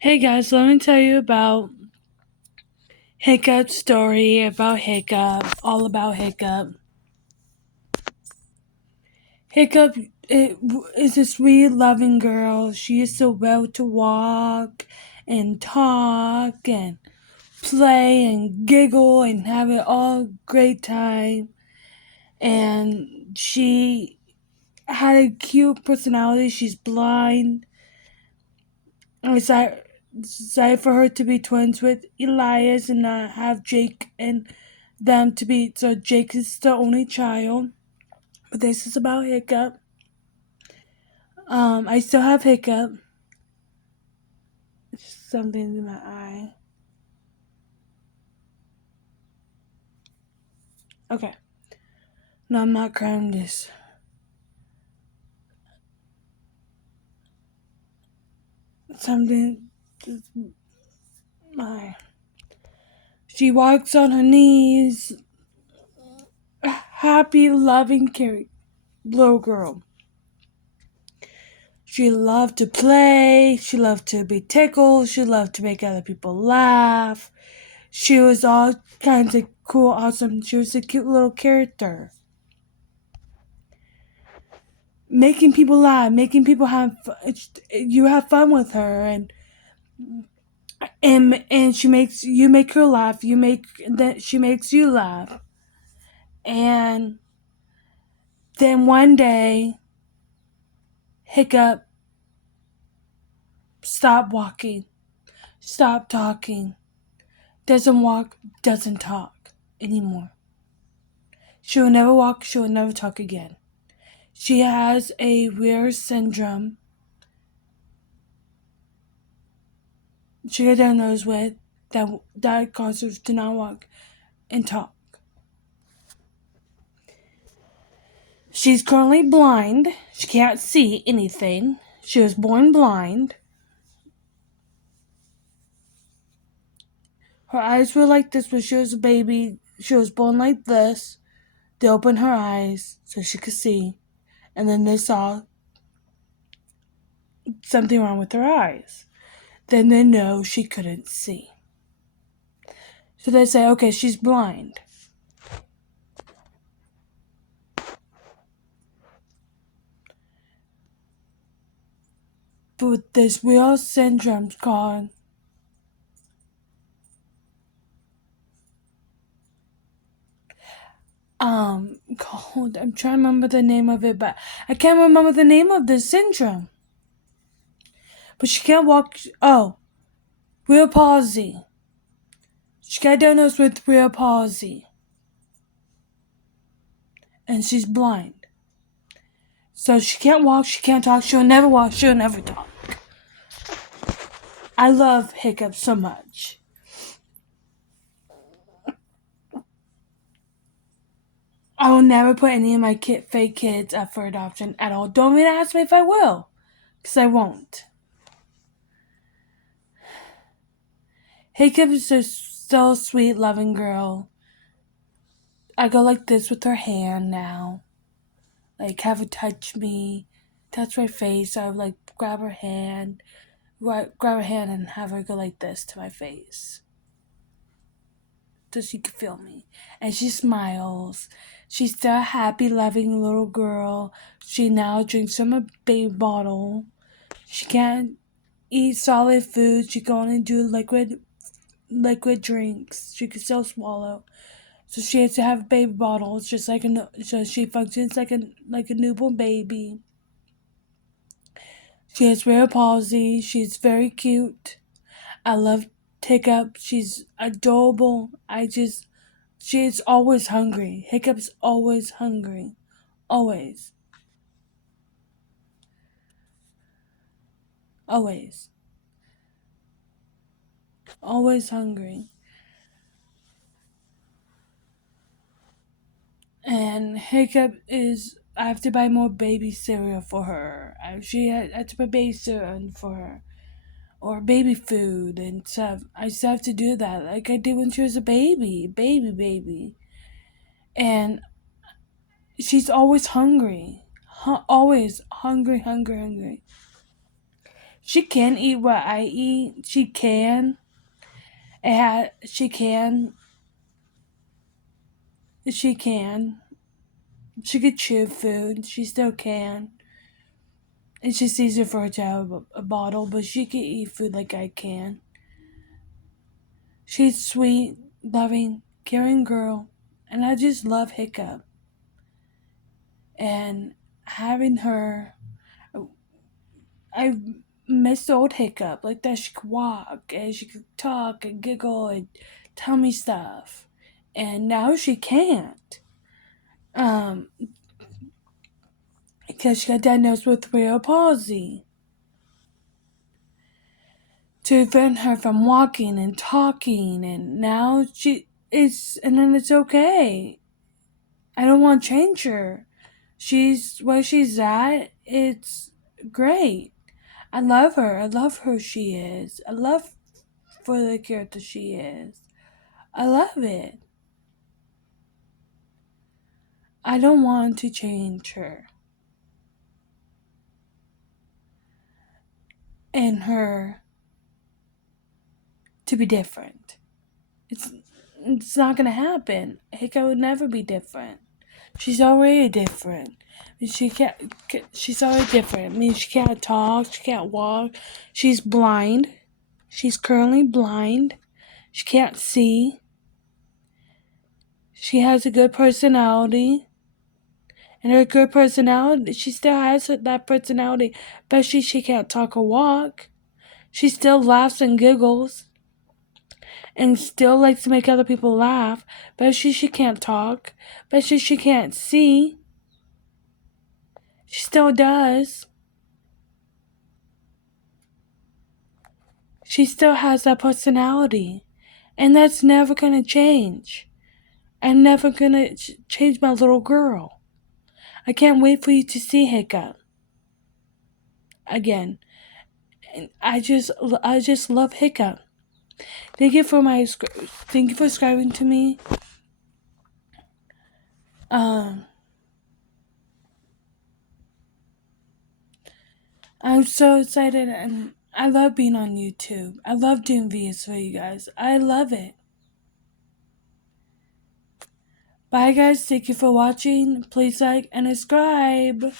Hey guys, let me tell you about Hiccup's story about Hiccup, all about Hiccup. Hiccup is a sweet, loving girl. She is so well to walk and talk and play and giggle and have it all great time. And she had a cute personality. She's blind. I was excited for her to be twins with Elias and not have Jake and them to be. So Jake is the only child. But this is about Hiccup. I still have Hiccup. Something in my eye. Okay. No, I'm not crying this. Something. My. She walks on her knees. Happy, loving, caring little girl. She loved to play. She loved to be tickled. She loved to make other people laugh. She was all kinds of cool, awesome. She was a cute little character. Making people laugh, making people have you have fun with her, and she makes you make her laugh. You make that she makes you laugh, and then one day, Hiccup stop walking, stop talking, doesn't walk, doesn't talk anymore. She will never walk. She will never talk again. She has a rare syndrome she got diagnosed with that causes her to not walk and talk. She's currently blind. She can't see anything. She was born blind. Her eyes were like this when she was a baby. She was born like this. They opened her eyes so she could see, and then they saw something wrong with her eyes. Then they know she couldn't see. So they say, okay, she's blind. But with this real syndrome called I'm trying to remember the name of it, but I can't remember the name of this syndrome. But she can't walk. Oh, real palsy. She got diagnosed with real palsy, and she's blind. So she can't walk, she can't talk, she'll never walk, she'll never talk. I love Hiccup so much. I will never put any of my fake kids up for adoption at all. Don't even ask me if I will, because I won't. Hiccup is just so sweet, loving girl. I go like this with her hand now. Like, have her touch me, touch my face. I would like grab her hand, grab her hand and have her go like this to my face. So she could feel me. And she smiles. She's still a happy, loving little girl. She now drinks from a baby bottle. She can't eat solid food. She can only do liquid drinks. She can still swallow. So she has to have baby bottles, just like so she functions like a newborn baby. She has rare palsy. She's very cute. I love Hiccup. She's adorable. She's always hungry. Hiccup's always hungry. Always. Always. Always hungry. And Hiccup I have to buy more baby cereal for her. I had to buy baby cereal for her. Or baby food and stuff. I just have to do that like I did when she was a baby. Baby. And she's always hungry. Always hungry. She can eat what I eat. She can. She can. She can. She could chew food. She still can. It's just easier for her to have a bottle, but she can eat food like I can. She's sweet, loving, caring girl, and I just love Hiccup. And having her, I miss old Hiccup, like that she could walk and she could talk and giggle and tell me stuff. And now she can't. Um, because she got diagnosed with cerebral palsy. To prevent her from walking and talking, and now she is, and then it's okay. I don't want to change her. She's where she's at. It's great. I love her. I love who she is. I love for the character she is. I love it. I don't want to change her and her to be different. It's it's not gonna happen. Hika would never be different. She's already different. She can't. She's already different. I mean, she can't talk. She can't walk. She's blind. She's currently blind. She can't see. She has a good personality. And her good personality, she still has that personality, but she can't talk or walk. She still laughs and giggles and still likes to make other people laugh, but she can't talk, but she can't see. She still does. She still has that personality, and that's never gonna change. I'm never gonna change my little girl. I can't wait for you to see Hiccup again. And I just love Hiccup. Thank you for subscribing to me. I'm so excited, and I love being on YouTube. I love doing videos for you guys. I love it. Bye guys, thank you for watching. Please like and subscribe.